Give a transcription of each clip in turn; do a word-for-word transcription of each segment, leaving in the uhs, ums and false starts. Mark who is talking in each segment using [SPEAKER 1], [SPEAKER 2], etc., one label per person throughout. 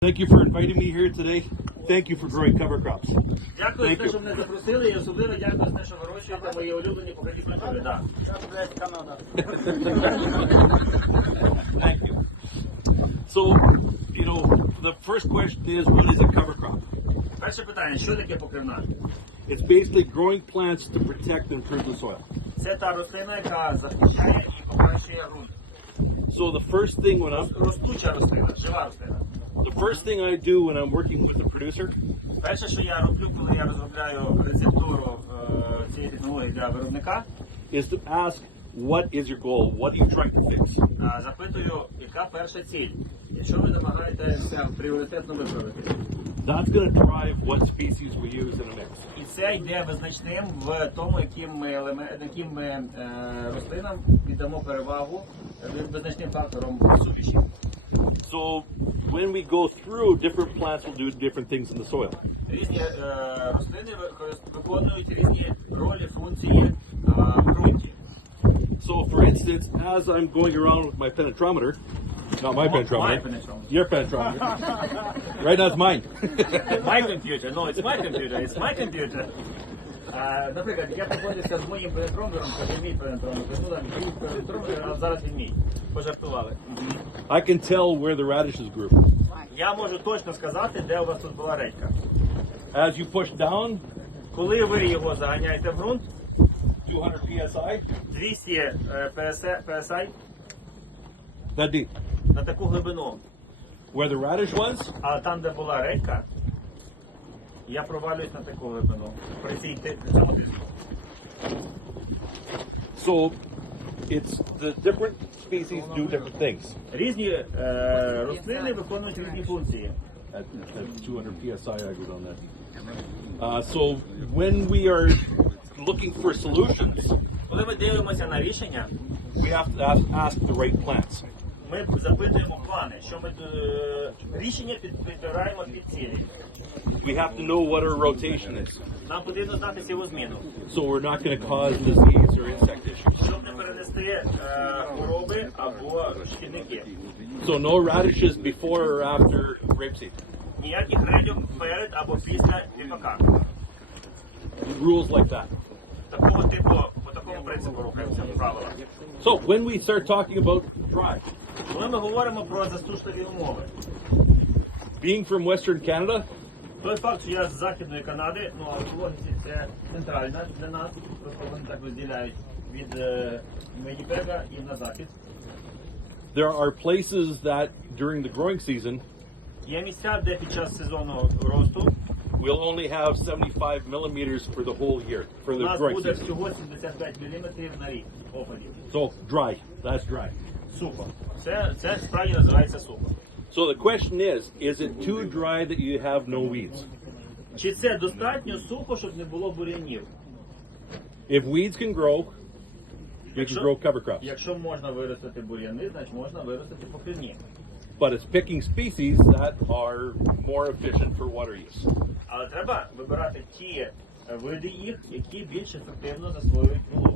[SPEAKER 1] Thank you for inviting me here today. Thank you for growing cover crops.
[SPEAKER 2] Дякую за
[SPEAKER 1] Thank
[SPEAKER 2] те,
[SPEAKER 1] you.
[SPEAKER 2] що мене запросили, і особливо дякую за те, що вирощуєте мої улюблені покажіть культури. Да.
[SPEAKER 1] Thank you. So, you know, the first question is, what is a cover crop?
[SPEAKER 2] Перше питання, що таке покривна?
[SPEAKER 1] It's basically growing plants to protect and improve the soil.
[SPEAKER 2] Це та рослина, яка захищає і покращує ґрунт.
[SPEAKER 1] So the first thing when I'm
[SPEAKER 2] Ростуча рослина, жива рослина.
[SPEAKER 1] the first thing I do when I'm working with a producer
[SPEAKER 2] Перше, що я роблю, коли я розробляю рецептуру е, цієї технології для виробника,
[SPEAKER 1] is to ask, what is your goal? What are you trying to fix?
[SPEAKER 2] е, запитую, яка перша ціль, і що ви намагаєтеся пріоритетно виправити.
[SPEAKER 1] That's going to drive what species we use in a mix.
[SPEAKER 2] І це йде визначним в тому, яким ми, елеме- яким ми е, рослинам віддамо перевагу е, визначним фактором в суміші.
[SPEAKER 1] So when we go through, different plants will do different things in the soil.
[SPEAKER 2] Різні е, рослини використ- виконують різні ролі, функції е, в ґрунті.
[SPEAKER 1] So for instance, as I'm going around with my penetrometer, not my
[SPEAKER 2] My
[SPEAKER 1] penetrometer,
[SPEAKER 2] penetrometer.
[SPEAKER 1] your penetrometer. Right now it's mine.
[SPEAKER 2] My computer, no, it's my computer, it's my computer. Е, наприклад, я знаходжуся з моїм пенетрометром, це мій пенетрометр, ну там мій пенетрометр, а зараз він мій. Пожартували.
[SPEAKER 1] I can tell where the radishes grew.
[SPEAKER 2] Я можу точно сказати, де у вас тут була редька.
[SPEAKER 1] As you push down,
[SPEAKER 2] Коли ви його заганяєте в ґрунт,
[SPEAKER 1] two hundred P S I,
[SPEAKER 2] двісті е, пі ес ай
[SPEAKER 1] that deep.
[SPEAKER 2] на таку глибину,
[SPEAKER 1] Where the radish was,
[SPEAKER 2] а там, де була редька, я провалююсь на таку глибину. При цій ти- цьому тиску.
[SPEAKER 1] so it's the different species do different things.
[SPEAKER 2] Різні е, рослини виконують різні функції.
[SPEAKER 1] At, at two hundred P S I, I go down that deep. Uh, so when we are looking for solutions,
[SPEAKER 2] Коли ми дивимося на рішення,
[SPEAKER 1] we have to ask, ask the right plants.
[SPEAKER 2] ми запитуємо плани, що ми е, рішення під- підбираємо під цілі.
[SPEAKER 1] We have to know what our rotation is,
[SPEAKER 2] Нам потрібно знати цілу зміну,
[SPEAKER 1] so we're not going to cause disease or insect issues.
[SPEAKER 2] щоб не перенести е, хвороби або шкідники.
[SPEAKER 1] So no radishes before or after rapeseed.
[SPEAKER 2] Ніяких редьок перед або після ріпака.
[SPEAKER 1] Rules like that.
[SPEAKER 2] Такого типу, по такому принципу рухаються правила.
[SPEAKER 1] So when we start talking about dry,
[SPEAKER 2] Коли ми говоримо про засушливі умови,
[SPEAKER 1] being from Western Canada,
[SPEAKER 2] той факт, що я з Західної Канади, ну а Лонці це центральна для нас, тобто вони так розділяють від е, Вінніпега і на захід.
[SPEAKER 1] there are places that during the growing season
[SPEAKER 2] Є місця, де під час сезону росту
[SPEAKER 1] we'll only have seventy-five millimeters for the whole year for
[SPEAKER 2] у
[SPEAKER 1] the
[SPEAKER 2] нас
[SPEAKER 1] growing
[SPEAKER 2] буде
[SPEAKER 1] season.
[SPEAKER 2] всього сімдесят п'ять міліметрів на рік опадів.
[SPEAKER 1] So dry, that's dry.
[SPEAKER 2] Сухо. Це, це справді називається сухо.
[SPEAKER 1] So the question is, is it too dry that you have no weeds?
[SPEAKER 2] Чи це достатньо сухо, щоб не було бур'янів?
[SPEAKER 1] If weeds can grow, we can grow cover crops.
[SPEAKER 2] Якщо можна виростити бур'яни, значить можна виростити покривні.
[SPEAKER 1] But it's picking species that are more efficient for water use.
[SPEAKER 2] Але треба вибирати ті види їх, які більш ефективно засвоюють вологу.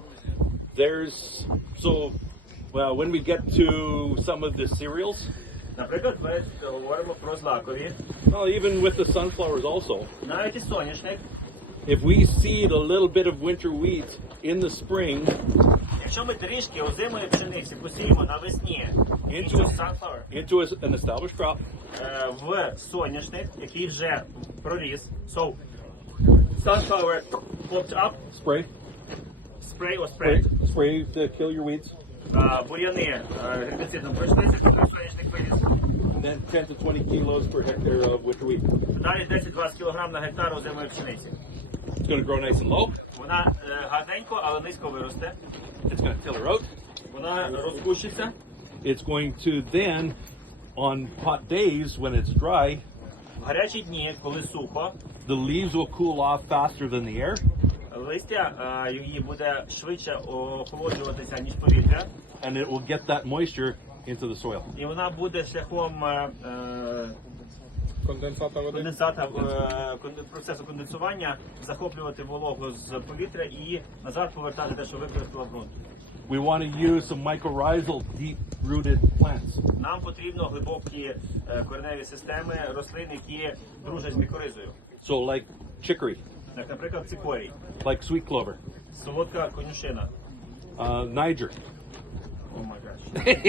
[SPEAKER 1] There's, so, well, when we get to some of the cereals,
[SPEAKER 2] Наприклад, ми говоримо про злакові,
[SPEAKER 1] well, even with the sunflowers also,
[SPEAKER 2] навіть і соняшник.
[SPEAKER 1] if we seed a little bit of winter weeds in the spring
[SPEAKER 2] Якщо ми трішки озимої пшениці посіємо навесні
[SPEAKER 1] Into
[SPEAKER 2] into
[SPEAKER 1] a-
[SPEAKER 2] sunflower,
[SPEAKER 1] into a, an established crop,
[SPEAKER 2] е, в соняшник, який вже проріс, so sunflower popped up,
[SPEAKER 1] spray,
[SPEAKER 2] spray or
[SPEAKER 1] spray,
[SPEAKER 2] spray.
[SPEAKER 1] spray to kill your weeds,
[SPEAKER 2] А, бур'яни е, гербіцидом пройшлися, поки соняшник виріс.
[SPEAKER 1] and then ten to twenty kilos per hectare of winter wheat.
[SPEAKER 2] Далі десять-двадцять кілограм на гектар озимої пшениці.
[SPEAKER 1] It's going to grow nice and low.
[SPEAKER 2] Вона е, гарненько, але низько виросте.
[SPEAKER 1] It's going to till her out.
[SPEAKER 2] Вона розпущиться.
[SPEAKER 1] It's going to then, on hot days when it's dry,
[SPEAKER 2] В гарячі дні, коли сухо,
[SPEAKER 1] the leaves will cool off faster than the air,
[SPEAKER 2] листя е, її буде швидше охолоджуватися, ніж повітря.
[SPEAKER 1] and it will get that moisture into the soil.
[SPEAKER 2] І вона буде шляхом е, е,
[SPEAKER 3] Конденсата води.
[SPEAKER 2] конденсата, е, конде- процесу конденсування захоплювати вологу з повітря і назад повертати те, що використала ґрунт.
[SPEAKER 1] we want to use some mycorrhizal deep-rooted plants.
[SPEAKER 2] Нам потрібно глибокі е, кореневі системи рослин, які дружать з мікоризою.
[SPEAKER 1] So like chicory,
[SPEAKER 2] Як, наприклад, цикорій,
[SPEAKER 1] like sweet clover,
[SPEAKER 2] солодка конюшина.
[SPEAKER 1] uh, Niger.
[SPEAKER 2] О май гаш.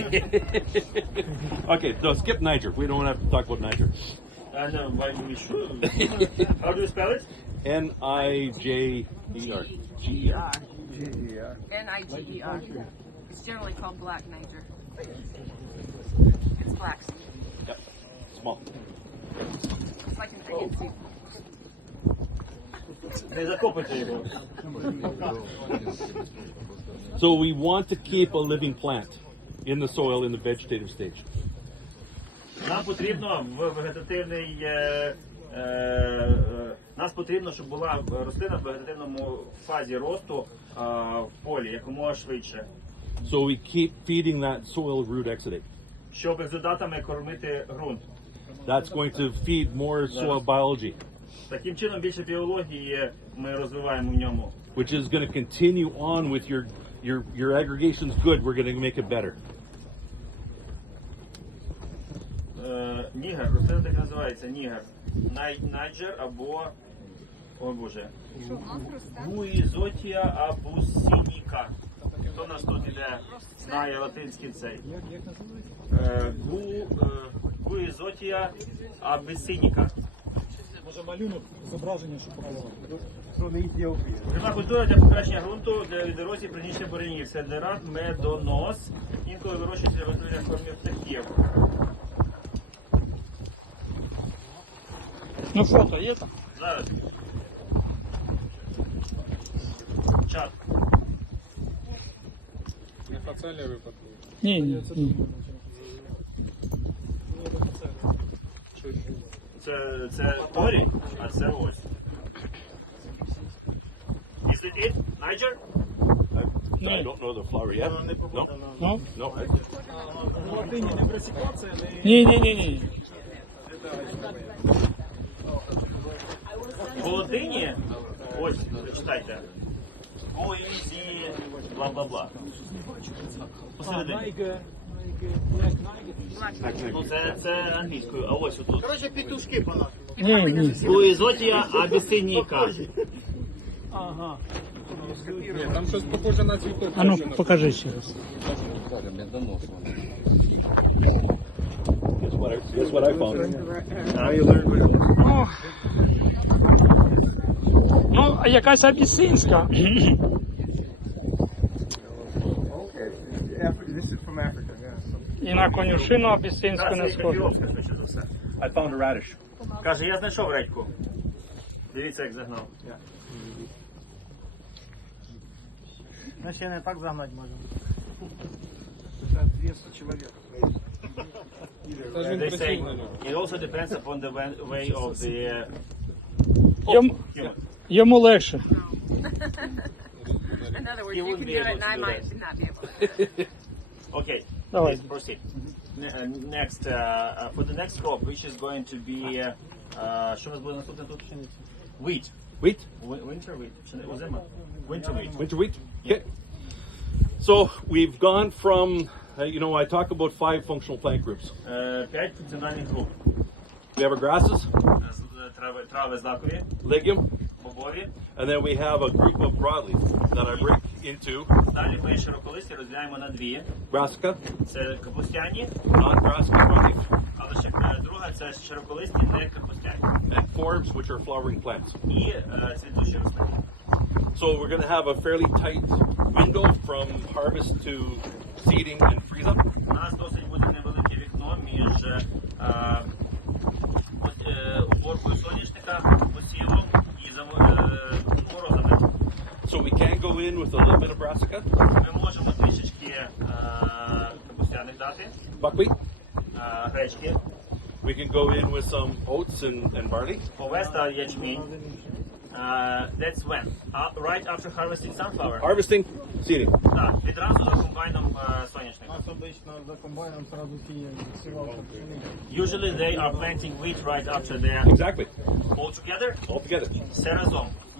[SPEAKER 1] Okay, no, skip Niger. We don't have to talk about Niger.
[SPEAKER 2] And uh, why do we should? How do you spell it?
[SPEAKER 1] N I J E R. G E R.
[SPEAKER 4] N I G E R. It's generally called black Niger. It's black seed.
[SPEAKER 1] Yep. Small.
[SPEAKER 4] It's like an onion seed.
[SPEAKER 2] Не закопуйте його.
[SPEAKER 1] So we want to keep a living plant in the soil in the vegetative stage.
[SPEAKER 2] Нам потрібно в вегетативний е, е, е, нас потрібно, щоб була рослина в вегетативному фазі росту е, в полі якомога швидше,
[SPEAKER 1] So we keep feeding that soil root exudate.
[SPEAKER 2] щоб екзодатами кормити ґрунт.
[SPEAKER 1] That's going to feed more soil biology,
[SPEAKER 2] Таким чином більше біології ми розвиваємо в ньому.
[SPEAKER 1] which is going to continue on with your your your aggregation's good. We're going to make it better.
[SPEAKER 2] Е, нігер, рослина так називається нігер. Най, найджер або, о боже, гуїзотія абусініка. Хто в нас тут іде, знає латинський цей? Е, гу, е, гуїзотія абісініка.
[SPEAKER 3] Може малюнок зображення, що показали.
[SPEAKER 2] Пряма культура для покращення ґрунту, для від ерозії приміщення бурянів. Седерат, медонос. Інколи вирощується для розвитку формів птахів.
[SPEAKER 5] Ну фото є там?
[SPEAKER 2] Зараз. Чат.
[SPEAKER 3] Не фацелія випадку.
[SPEAKER 5] Ні, ні, ні.
[SPEAKER 2] Це, це корінь, а це ось. Is it it? Niger?
[SPEAKER 1] I, I don't know the flower yet. No,
[SPEAKER 5] Ну?
[SPEAKER 1] no.
[SPEAKER 3] В латині не брасифікація, не
[SPEAKER 5] Ні, ні, ні, ні.
[SPEAKER 2] В Володині, ось, прочитайте. Поїзі, бла-бла-бла. Посередині.
[SPEAKER 3] найге,
[SPEAKER 2] Ну, це, це англійською, а ось отут.
[SPEAKER 5] Ні, ні.
[SPEAKER 2] Гуїзотія абісиніка.
[SPEAKER 3] Ні, там щось похоже на цвіток.
[SPEAKER 5] А ну, покажи ще раз.
[SPEAKER 1] Guess what I, guess what I found?
[SPEAKER 5] О. Ну, а якась абісинська. І на конюшину абісинську не схоже.
[SPEAKER 2] Ефіопська, швидше за все.
[SPEAKER 1] I found a radish.
[SPEAKER 2] Каже, я знайшов редьку. Дивіться, як загнав.
[SPEAKER 6] Ну, ще не так загнати можна.
[SPEAKER 3] Це ж він
[SPEAKER 2] They say
[SPEAKER 3] присильний.
[SPEAKER 2] it also depends upon the wa- way of the
[SPEAKER 5] Йому,
[SPEAKER 2] human.
[SPEAKER 5] йому легше.
[SPEAKER 4] In other words,
[SPEAKER 2] You
[SPEAKER 4] you
[SPEAKER 2] wouldn't
[SPEAKER 4] could
[SPEAKER 2] be
[SPEAKER 4] do
[SPEAKER 2] able
[SPEAKER 4] it and
[SPEAKER 2] to
[SPEAKER 4] I
[SPEAKER 2] do
[SPEAKER 4] might
[SPEAKER 2] that.
[SPEAKER 4] not be able to do it.
[SPEAKER 2] Okay,
[SPEAKER 5] Давай.
[SPEAKER 2] please proceed. Ne- uh, Next, uh, uh, for the next crop, which is going to be, uh, uh, що у нас буде наступне тут? Wheat.
[SPEAKER 1] Wheat,
[SPEAKER 2] Wi- Winter wheat. Чи не озима? Winter wheat.
[SPEAKER 1] winter wheat. Okay. So we've gone from, uh, you know, I talk about five functional plant groups.
[SPEAKER 2] Е, П'ять функціональних груп.
[SPEAKER 1] We have our grasses,
[SPEAKER 2] Е, з- е, Трави, трави злакові,
[SPEAKER 1] legume,
[SPEAKER 2] бобові.
[SPEAKER 1] and then we have a group of broadleaf that I break into
[SPEAKER 2] Далі ми широколисті розділяємо на дві.
[SPEAKER 1] brassica,
[SPEAKER 2] Це капустяні,
[SPEAKER 1] non-brassica broadleaf,
[SPEAKER 2] але ще е, друга це широколисті, не капустяні.
[SPEAKER 1] and forbs, which are flowering plants.
[SPEAKER 2] І е, цвітучі рослини.
[SPEAKER 1] So we're going to have a fairly tight window from harvest to seeding and freeze up.
[SPEAKER 2] У нас досить буде невелике вікно між е, е, ось, е, уборкою соняшника, посівом і заво- е, морозами.
[SPEAKER 1] So we can go in with a little bit of brassica,
[SPEAKER 2] Ми можемо трішечки е, капустяних дати,
[SPEAKER 1] buckwheat.
[SPEAKER 2] е, гречки,
[SPEAKER 1] We can go in with some oats and, and barley.
[SPEAKER 2] овес та ячмінь. Uh, that's when? Uh, right after harvesting sunflower?
[SPEAKER 1] Harvesting, seeding.
[SPEAKER 2] Так, відразу за комбайном е, соняшника.
[SPEAKER 6] Нас обично за комбайном сразу сівалка пшениці.
[SPEAKER 2] Usually they are planting wheat right after they're
[SPEAKER 1] Exactly.
[SPEAKER 2] all together.
[SPEAKER 1] All together.
[SPEAKER 2] Все разом.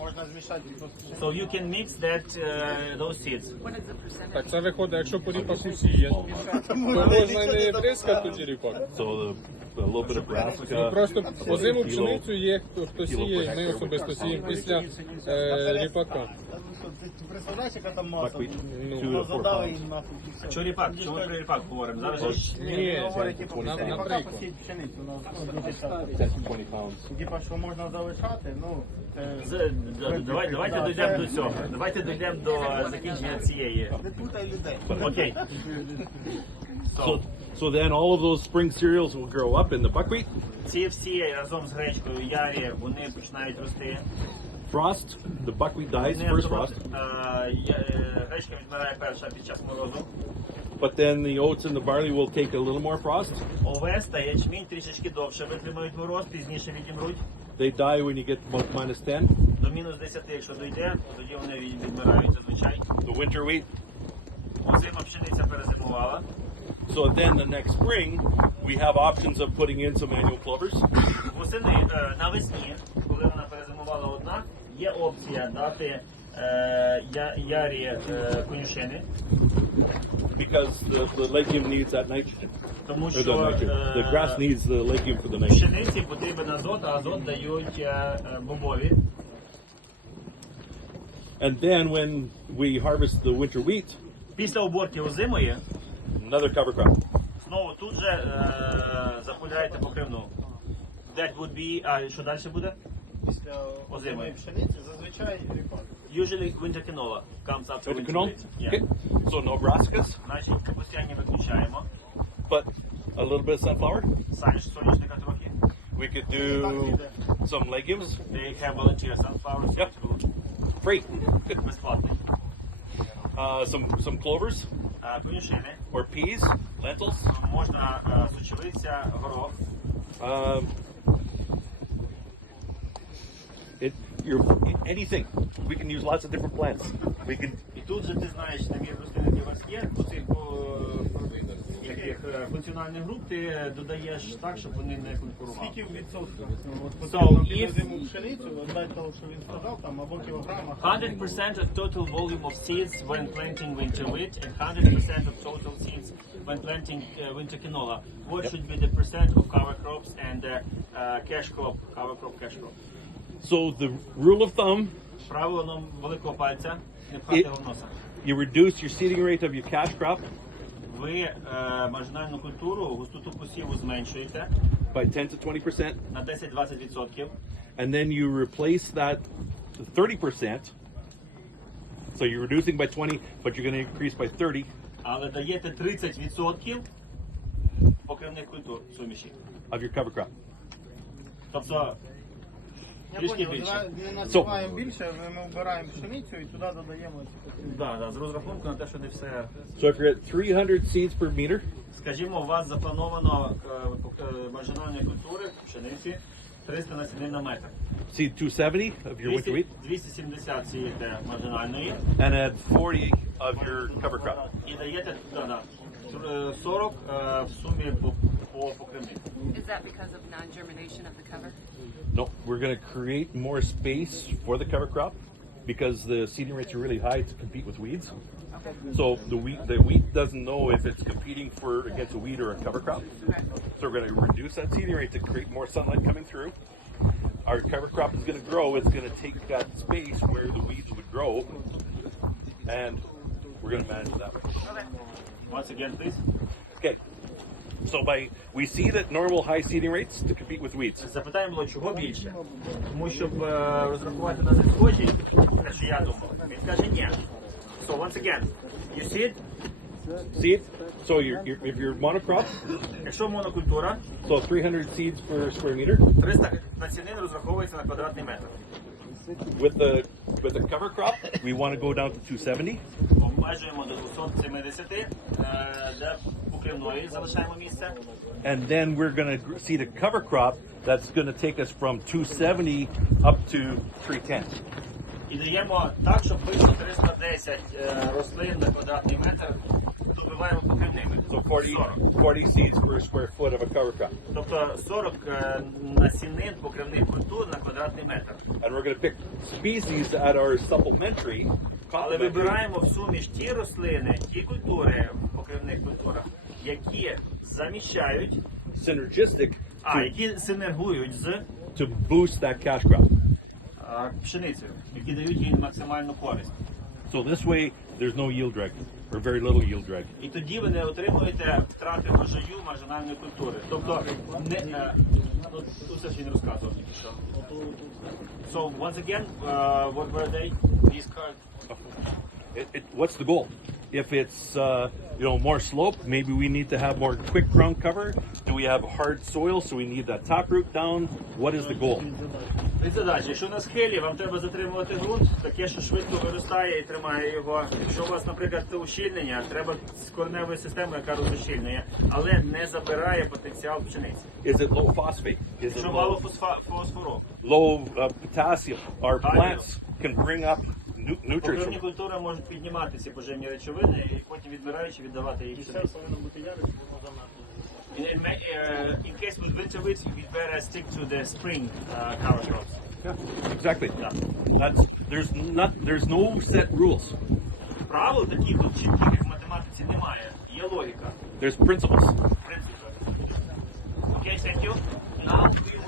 [SPEAKER 6] Можна змішати просто.
[SPEAKER 2] So you can mix that uh, those seeds.
[SPEAKER 4] What is the percentage?
[SPEAKER 3] Так це виходить, якщо по ріпаку сіє, то можна і не бризкати тоді ріпак.
[SPEAKER 1] So the, a little bit of
[SPEAKER 3] Ну,
[SPEAKER 1] brassica.
[SPEAKER 3] просто озиму пшеницю є, хто, хто сіє, ми особисто сіємо після е, ріпака.
[SPEAKER 6] Ти представляєш, яка там маса?
[SPEAKER 1] Buckwheat,
[SPEAKER 3] Ну,
[SPEAKER 1] two to four
[SPEAKER 6] Задали
[SPEAKER 1] pounds.
[SPEAKER 6] їм нафиг і все.
[SPEAKER 2] Що ріпак? Чому про ріпак говоримо? Зараз же ж
[SPEAKER 6] Ні,
[SPEAKER 3] Ні,
[SPEAKER 6] він говорить, типу,
[SPEAKER 3] на-
[SPEAKER 6] після ріпака
[SPEAKER 3] наприклад.
[SPEAKER 6] посіять пшеницю на ну, дуже часто.
[SPEAKER 1] ten to twenty pounds.
[SPEAKER 6] Типа, що можна залишати, ну, це...
[SPEAKER 2] з- д- давай, давайте дійдемо до цього. Давайте дійдемо до закінчення цієї.
[SPEAKER 6] Не путай людей.
[SPEAKER 2] Окей.
[SPEAKER 1] So, so then all of those spring cereals will grow up in the buckwheat.
[SPEAKER 2] Ці всі разом з гречкою ярі, вони починають рости.
[SPEAKER 1] Frost, the buckwheat dies,
[SPEAKER 2] Вони
[SPEAKER 1] first
[SPEAKER 2] автомат-
[SPEAKER 1] frost.
[SPEAKER 2] а, я- е, гречка відмирає перша під час морозу.
[SPEAKER 1] But then the oats and the barley will take a little more frost.
[SPEAKER 2] Овес та ячмінь трішечки довше витримають мороз, пізніше відімруть.
[SPEAKER 1] They die when you get about minus ten.
[SPEAKER 2] До мінус десяти, якщо дойде, тоді вони від- відмирають зазвичай.
[SPEAKER 1] The winter wheat.
[SPEAKER 2] Озима пшениця перезимувала.
[SPEAKER 1] So then the next spring, we have options of putting in some annual clovers.
[SPEAKER 2] Восени е, навесні, коли вона перезимувала одна, є опція дати е, я- ярі е, конюшини,
[SPEAKER 1] Because the, the legume needs that nitrogen.
[SPEAKER 2] тому
[SPEAKER 1] Or the,
[SPEAKER 2] що
[SPEAKER 1] nitrogen. The grass
[SPEAKER 2] е,
[SPEAKER 1] needs the legume for the nitrogen.
[SPEAKER 2] пшениці потрібен азот, а азот дають е, е, бобові.
[SPEAKER 1] And then when we harvest the winter wheat,
[SPEAKER 2] Після уборки озимої
[SPEAKER 1] another cover crop.
[SPEAKER 2] знову тут же е, запуляєте покривну. That would be, а що далі буде?
[SPEAKER 6] Після озимої пшениці зазвичай ріпак.
[SPEAKER 2] Usually winter canola comes after
[SPEAKER 1] Winter
[SPEAKER 2] winter
[SPEAKER 1] canola?
[SPEAKER 2] wheat. Yeah.
[SPEAKER 1] Okay. So no brassicas,
[SPEAKER 2] Значить, капустяні виключаємо.
[SPEAKER 1] but a little bit of sunflower.
[SPEAKER 2] Саніш соняшника трохи.
[SPEAKER 1] We could do some legumes.
[SPEAKER 2] They have volunteer sunflowers.
[SPEAKER 1] Yep. Free.
[SPEAKER 2] Безплатний.
[SPEAKER 1] Uh, some some clovers
[SPEAKER 2] Е, Конюшини.
[SPEAKER 1] or peas, lentils.
[SPEAKER 2] Можна е, сочевиця, горох.
[SPEAKER 1] Um, it you're anything. We can use lots of different plants. We can
[SPEAKER 2] І тут же ти знаєш набір рослин, які у вас є, по цих е, яких е, функціональних груп ти додаєш так, щоб вони не конкурували.
[SPEAKER 6] Скільки відсотків? От
[SPEAKER 2] So,
[SPEAKER 6] потрібно під
[SPEAKER 2] if-
[SPEAKER 6] озиму пшеницю, от дати того, що він сказав, там, або кілограма.
[SPEAKER 2] one hundred percent of total volume of seeds when planting winter wheat and one hundred percent of total seeds when planting uh, winter canola. What should be the percent of cover crops and uh, uh, cash crop, cover crop, cash crop?
[SPEAKER 1] so the rule of thumb,
[SPEAKER 2] Правило нам великого пальця, не пхати
[SPEAKER 1] І-
[SPEAKER 2] його в носа.
[SPEAKER 1] you reduce your seeding rate of your cash crop
[SPEAKER 2] Ви е, маржинальну культуру, густоту посіву зменшуєте
[SPEAKER 1] by ten to twenty percent,
[SPEAKER 2] на десять-двадцять відсотків.
[SPEAKER 1] and then you replace that to thirty percent. So you're reducing by twenty, but you're going to increase by thirty
[SPEAKER 2] Але даєте тридцять відсотків покривних культур суміші.
[SPEAKER 1] of your cover crop.
[SPEAKER 2] Тобто
[SPEAKER 6] Я
[SPEAKER 2] трішки
[SPEAKER 6] понял,
[SPEAKER 2] більше.
[SPEAKER 6] давай не насипаємо більше, ми вбираємо пшеницю і туди додаємо. ці потрібні.
[SPEAKER 2] Да, да, з розрахунку на те, що не все.
[SPEAKER 1] So if you're at three hundred seeds per meter,
[SPEAKER 2] Скажімо, у вас заплановано е, пок- е, маржинальні культури пшениці триста насінин на метр.
[SPEAKER 1] seed two seventy of your winter wheat,
[SPEAKER 2] двісті сімдесят сієте маржинальної
[SPEAKER 1] and add forty of your cover crop.
[SPEAKER 2] і даєте да, да, тр- е, сорок е, в сумі по, по покривних.
[SPEAKER 4] Is that because of non-germination of the cover?
[SPEAKER 1] No, we're going to create more space for the cover crop because the seeding rates are really high to compete with weeds.
[SPEAKER 4] Okay.
[SPEAKER 1] So the wheat, the wheat doesn't know if it's competing for against a weed or a cover crop.
[SPEAKER 4] Okay.
[SPEAKER 1] So we're going to reduce that seeding rate to create more sunlight coming through. Our cover crop is going to grow. It's going to take that space where the weeds would grow, and we're going to manage that.
[SPEAKER 2] Okay. Once again, please.
[SPEAKER 1] Okay. So by we see that normal high seeding rates to compete with weeds.
[SPEAKER 2] Запитаємо було, чого більше. Тому щоб е, розрахувати на схожі, те, що я думав, він каже ні. So once again, you see it?
[SPEAKER 1] Seed. So you're, you're, if you're monocrop,
[SPEAKER 2] Якщо монокультура,
[SPEAKER 1] so three hundred seeds per square meter.
[SPEAKER 2] триста насінин розраховується на квадратний метр.
[SPEAKER 1] With the with the cover crop, we want to go down to two seventy.
[SPEAKER 2] Обмежуємо до двісті сімдесят, е, для покривної залишаємо місце.
[SPEAKER 1] And then we're going to see the cover crop that's going to take us from two seventy up to three ten.
[SPEAKER 2] І даємо так, щоб вийшло триста десять е, рослин на квадратний метр добиваємо покривними.
[SPEAKER 1] So forty,
[SPEAKER 2] сорок.
[SPEAKER 1] forty seeds per square foot of a cover crop.
[SPEAKER 2] Тобто сорок е, насінин покривних культур на квадратний метр.
[SPEAKER 1] And we're going to pick species that are supplementary,
[SPEAKER 2] Але
[SPEAKER 1] complementary,
[SPEAKER 2] вибираємо в суміш ті рослини, ті культури в покривних культурах, які заміщають,
[SPEAKER 1] synergistic
[SPEAKER 2] а
[SPEAKER 1] to,
[SPEAKER 2] які синергують з
[SPEAKER 1] to boost that cash crop.
[SPEAKER 2] а, пшеницею, які дають їй максимальну користь.
[SPEAKER 1] So this way, there's no yield drag, or very little yield drag.
[SPEAKER 2] І тоді ви не отримуєте втрати врожаю маржинальної культури. Тобто, не, е, ну, тут все ще не розказував тільки що. So, once again, uh, what were they? These cards?
[SPEAKER 1] It, it, what's the goal? If it's uh, you know more slope, maybe we need to have more quick ground cover. Do we have hard soil, so we need that top root down? What is the goal?
[SPEAKER 2] Від задачі, якщо на схилі вам треба затримувати ґрунт, таке, що швидко виростає і тримає його. Якщо у вас, наприклад, це ущільнення, треба з кореневою системою, яка розущільнює, але не забирає потенціал пшениці.
[SPEAKER 1] Is it low phosphate? Is it
[SPEAKER 2] Якщо мало
[SPEAKER 1] low,
[SPEAKER 2] фосфа- фосфору,
[SPEAKER 1] low uh, potassium? Our
[SPEAKER 2] High.
[SPEAKER 1] plants can bring up nu- nutrients.
[SPEAKER 2] покривні
[SPEAKER 1] from-
[SPEAKER 2] культури можуть піднімати ці поживні речовини і потім відбираючи віддавати їх пшениці. In, in, uh, in case with winter wheat, we better stick to the spring uh, cover crops.
[SPEAKER 1] Yeah, exactly.
[SPEAKER 2] Yeah.
[SPEAKER 1] That's there's not there's no set rules.
[SPEAKER 2] Правил таких от чітких, як в математиці, немає. Є логіка,
[SPEAKER 1] There's principles.
[SPEAKER 2] принципи. Okay, thank you. Now we